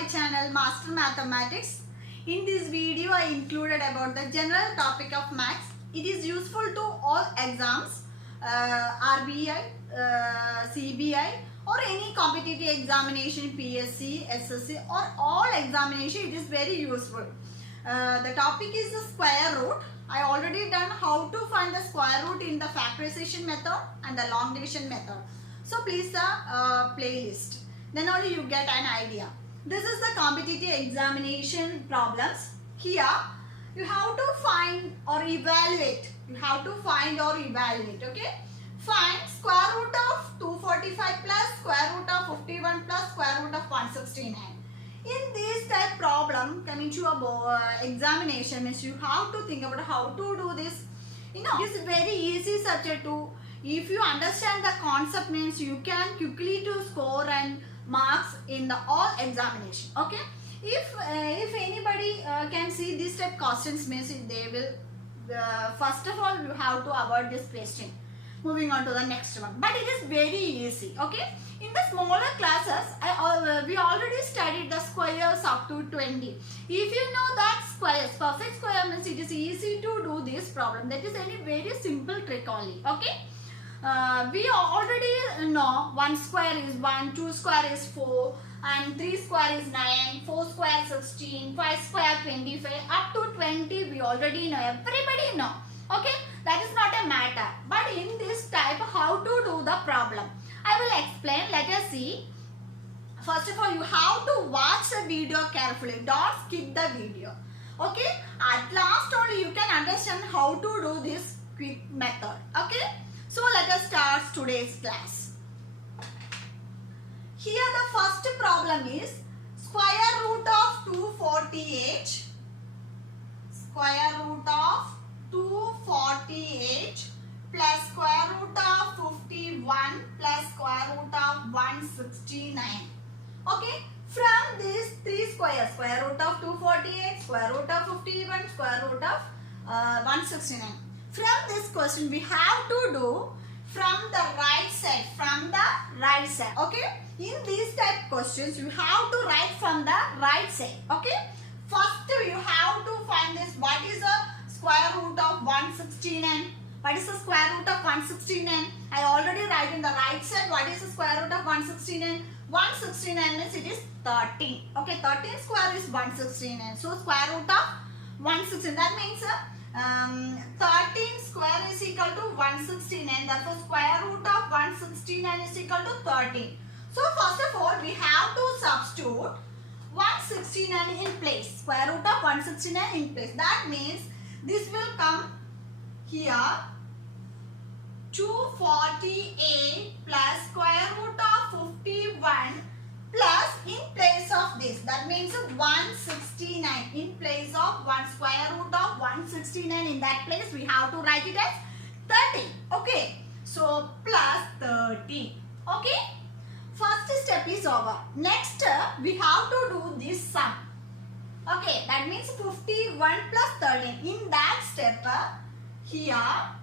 my channel Master Mathematics. In this video I included about the general topic of maths. It is useful to all exams, RBI, CBI or any competitive examination, PSC, SSC or all examination. It is very useful. The topic is the square root. I already done how to find the square root in the factorization method and the long division method. So please the playlist. Then only you get an idea. This is the competitive examination problems. Here you have to find or evaluate. You have to find or evaluate. Okay. Find square root of 245 plus square root of 51 plus square root of 169. In this type problem, coming to a examination means you have to think about how to do this. You know, it is very easy subject to. If you understand the concept means you can quickly to score and marks in the all examination. Okay. If anybody can see this type questions means they will first of all you have to avoid this question. Moving on to the next one, but it is very easy. Okay. In the smaller classes, we already studied the squares up to 20. If you know that squares, perfect square means it is easy to do this problem. That is any very simple trick only. Okay. We already know 1 square is 1, 2 square is 4 and 3 square is 9, 4 square 16, 5 square 25, up to 20 we already know, everybody know. Okay, that is not a matter. But in this type, how to do the problem? I will explain. Let us see. First of all, you have to watch the video carefully. Don't skip the video. Okay, at last only you can understand how to do this quick method. Okay. So let us start today's class. Here the first problem is square root of 248. Square root of 248 plus square root of 51 plus square root of 169. Okay. From these three squares, square root of 248, square root of 51, square root of 169. From this question we have to do from the right side. From the right side. Okay. In these type questions you have to write from the right side. Okay. First you have to find this. What is the square root of 169? What is the square root of 169? I already write in the right side. What is the square root of 169? 169 means it is 13. Okay. 13 square is 169. So square root of 169. That means 13 square is equal to 169. Therefore, square root of 169 is equal to 13. So, first of all, we have to substitute 169 in place. Square root of 169 in place. That means this will come here 248 plus square root of 51 plus in place of this. That means 169 in place of 1 square root of 169. In that place we have to write it as 30. Okay. So plus 30. Okay. First step is over. Next we have to do this sum. Okay. That means 51 plus 13. In that step here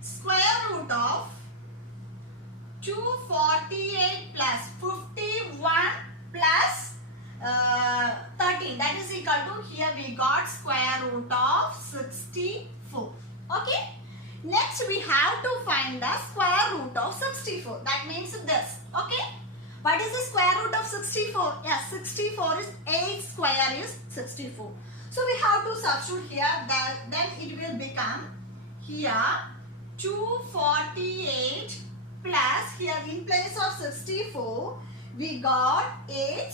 square root of 248 plus 51 plus 13, that is equal to, here we got square root of 64. Okay. Next we have to find the square root of 64. That means this. Okay. What is the square root of 64? Yes, 64 is 8 square is 64. So we have to substitute here. Then it will become here 248 plus here in place of 64 we got 8.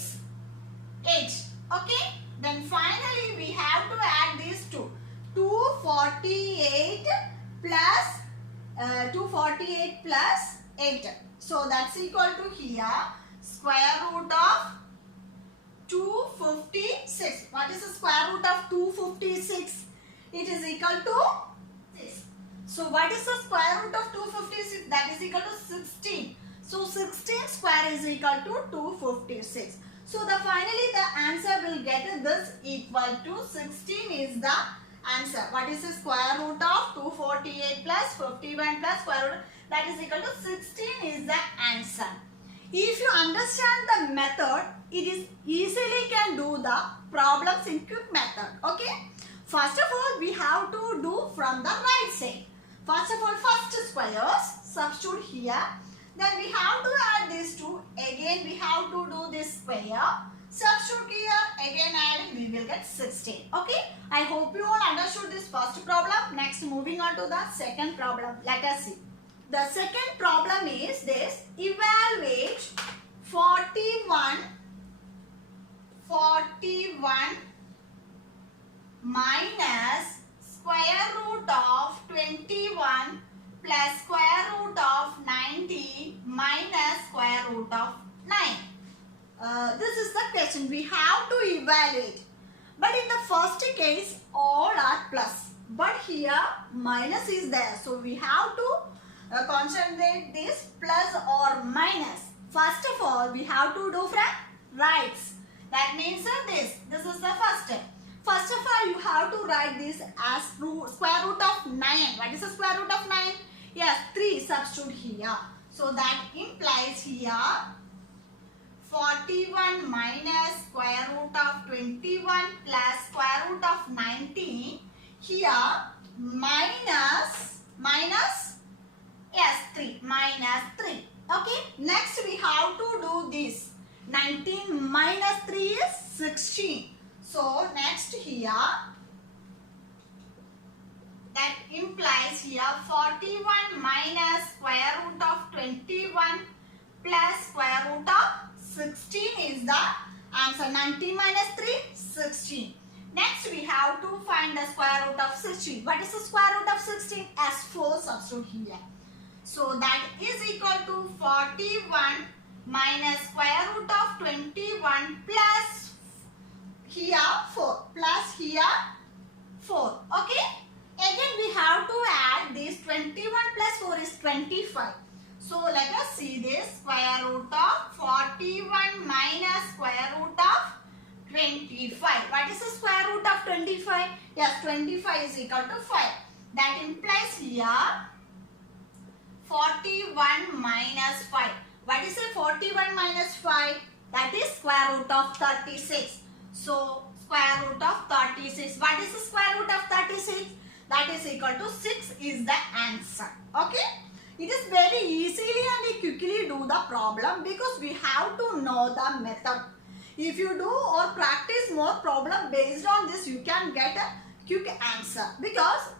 Okay. Then finally we have to add these two. 248 plus 8. So that's equal to here square root of 256. What is the square root of 256? It is equal to 6. So what is the square root of 256? That is equal to 16. So 16 square is equal to 256. So finally the answer will get this equal to 16 is the answer. What is the square root of 248 plus 51 plus square root? That is equal to 16 is the answer. If you understand the method, it is easily can do the problems in quick method. Okay. First of all, we have to do from the right side. First of all, first squares, substitute here. Then we have to add these two. Again, we have to do this square. Substitute here. Again, adding, we will get 16. Okay. I hope you all understood this first problem. Next, moving on to the second problem. Let us see. The second problem is this. Evaluate 41 minus square root of 21 plus square root of 90 minus square root of 9. This is the question. We have to evaluate. But in the first case, all are plus. But here, minus is there. So, we have to concentrate this plus or minus. First of all, we have to do from rights. That means this. This is the first step. First of all, you have to write this as square root of 9. What is the square root of 9? Yes, 3. Substitute here. So that implies here 41 minus square root of 21 plus square root of 19. Here minus yes, 3. Minus 3. Okay. Next we have to do this. 19 minus 3 is 16. So next here, that implies here 41 minus square root of 21 plus square root of 16 is the answer. 19 minus 3, 16. Next we have to find the square root of 16. What is the square root of 16? As 4, substitute here. So that is equal to 41 minus square root of 21 plus here 4 plus here 4. Okay. Again we have to add this 21 plus 4 is 25. So let us see this. Square root of 41 minus square root of 25. What is the square root of 25? Yes, 25 is equal to 5. That implies here 41 minus 5. What is a 41 minus 5? That is square root of 36. So, square root of 36. What is the square root of 36? That is equal to 6 is the answer. Okay? It is very easily and quickly do the problem because we have to know the method. If you do or practice more problem based on this, you can get a quick answer. Because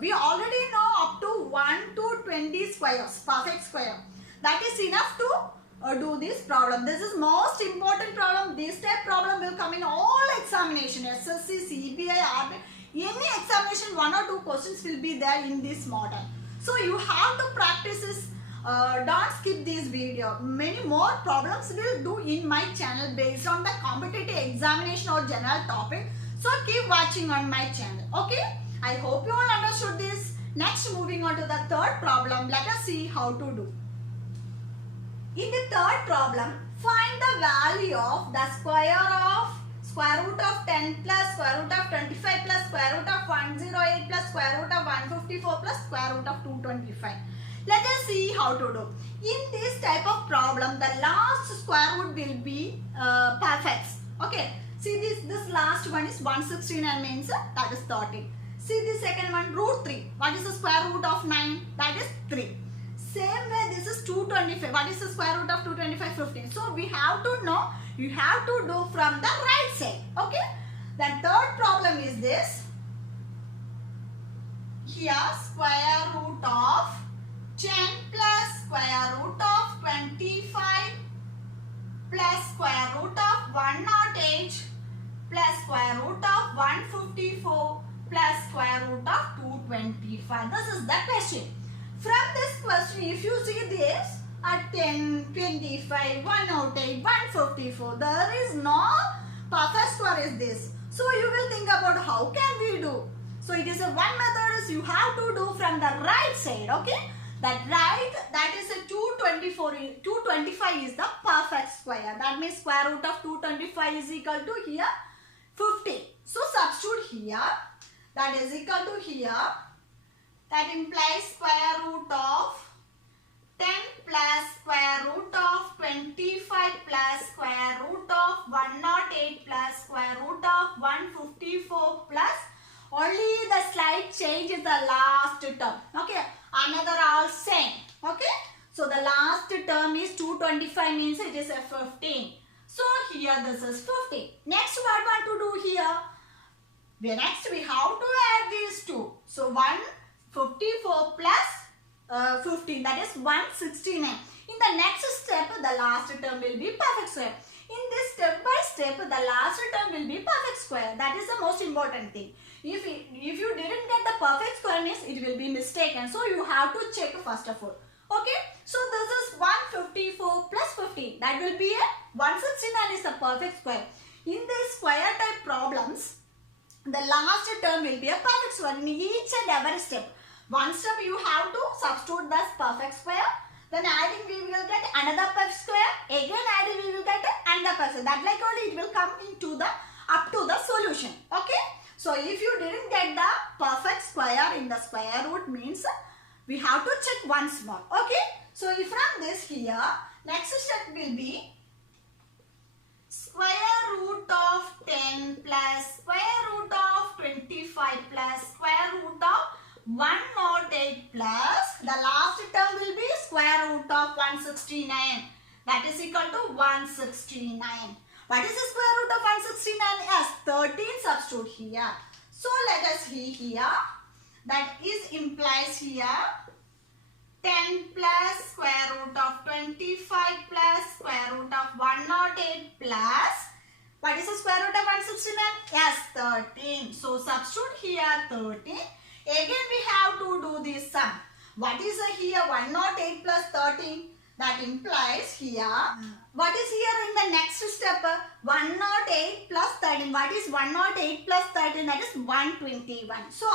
we already know up to 1 to 20 squares, perfect square. That is enough to do this problem. This is most important problem. This type problem will come in all examination, SSC, CBI, RBI. Any examination, 1 or 2 questions will be there in this model. So you have to practice this. Don't skip this video. Many more problems will do in my channel based on the competitive examination or general topic. So keep watching on my channel. Okay? I hope you all understood this. Next, moving on to the third problem. Let us see how to do. In the third problem, find the value of the square root of 10 plus square root of 25 plus square root of 108 plus square root of 154 plus square root of 225. Let us see how to do. In this type of problem, the last square root will be perfects. Okay. See this last one is 169 means that is 30. See the second one, root 3. What is the square root of 9? That is 3. Same way this is 225. What is the square root of 225? 15. So we have to know, you have to do from the right side. Okay. Then third problem is this. Here square root of 10 plus square root of 25 plus square root of 108 plus square root of 154 plus square root of 225. This is the question. From this question, if you see this at 10, 25, 108, 154, there is no perfect square is this. So you will think about how can we do. So it is a one method is you have to do from the right side. Okay. That is a 225 is the perfect square. That means square root of 225 is equal to here 50. So substitute here. That is equal to here. That implies square root of 10 plus square root of 25 plus square root of 108 plus square root of 154 plus only the slight change is the last term. Okay, another all same. Okay, so the last term is 225 means it is a 15. So here this is 50. Next what want to do here? Next we have to add these two. So 154 plus 15, that is 169. In the next step the last term will be perfect square. In this step by step the last term will be perfect square. That is the most important thing. If you didn't get the perfect square means it will be mistaken. So you have to check first of all. Okay, so this is 154 plus 15. That will be a 169 is the perfect square. In these square type problems, the last term will be a perfect square in each and every step. One step you have to substitute this perfect square. Then adding we will get another perfect square. Again adding we will get another perfect square. That like only it will come into the up to the solution. Okay. So if you didn't get the perfect square in the square root means we have to check once more. Okay. So if from this here, next step will be square root of 10 plus square root of 25 plus square root of 108 plus the last term will be square root of 169. That is equal to 169. What is the square root of 169? Yes, 13 substitute here. So let us see here. That is implies here 10 plus square root of 25 plus square root of 108 plus what is the square root of 169? Yes, 13. So substitute here 13. Again we have to do this sum. What is here 108 plus 13? That implies here. What is here in the next step? 108 plus 13. What is 108 plus 13? That is 121. So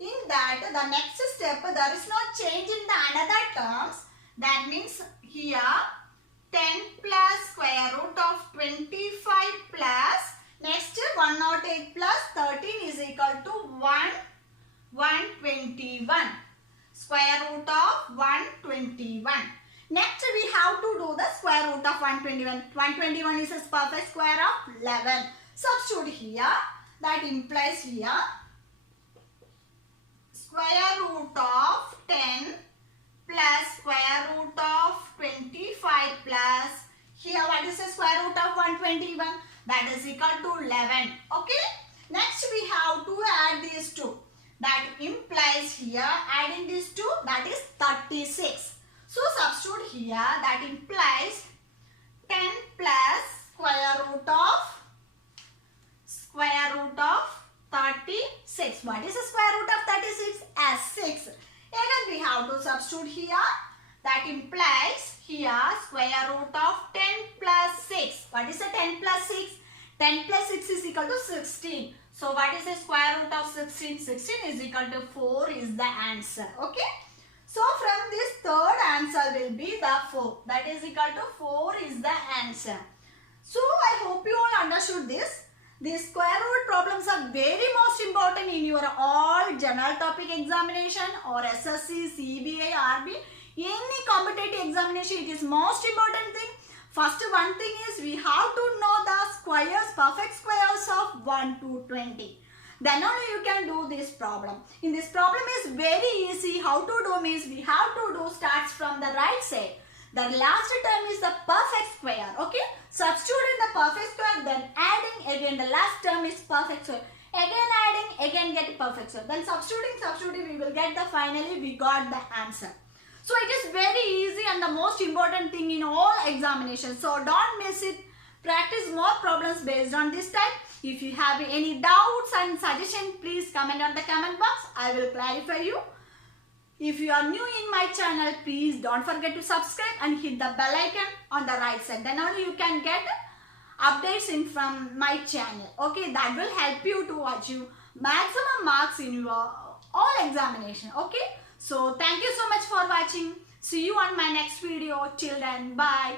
in that the next step there is no change in the another terms. That means here 10 plus square root of 25 plus next 108 plus 13 is equal to 121. Square root of 121. Next we have to do the square root of 121. 121 is a perfect square of 11. Substitute here. That implies here square root of 10 plus square root of 25 plus here what is the square root of 121? That is equal to 11. Okay. Next we have to add these two. That implies here adding these two, that is 36. So substitute here. That implies 10 plus square root of 36. What is the square root of 36? As 6. Again we have to substitute here. That implies here square root of 10 plus 6. What is the 10 plus 6? 10 plus 6 is equal to 16. So what is the square root of 16? 16 is equal to 4 is the answer. Okay. So from this third answer will be the 4. That is equal to 4 is the answer. So I hope you all understood this. These square root problems are very most important in your all general topic examination or SSC, CBA, RB. Any competitive examination, it is most important thing. First one thing is we have to know the squares, perfect squares of 1 to 20. Then only you can do this problem. In this problem is very easy. How to do means we have to do starts from the right side. The last term is the perfect square. Okay. Substitute in the perfect square, then adding again the last term is perfect square. Again adding, again get perfect square. Then substituting we will get the finally we got the answer. So it is very easy and the most important thing in all examinations. So don't miss it. Practice more problems based on this type. If you have any doubts and suggestions, please comment on the comment box. I will clarify you. If you are new in my channel, please don't forget to subscribe and hit the bell icon on the right side. Then only you can get updates in from my channel. Okay, that will help you to achieve maximum marks in your all examination. Okay. So thank you so much for watching. See you on my next video. Till then, bye.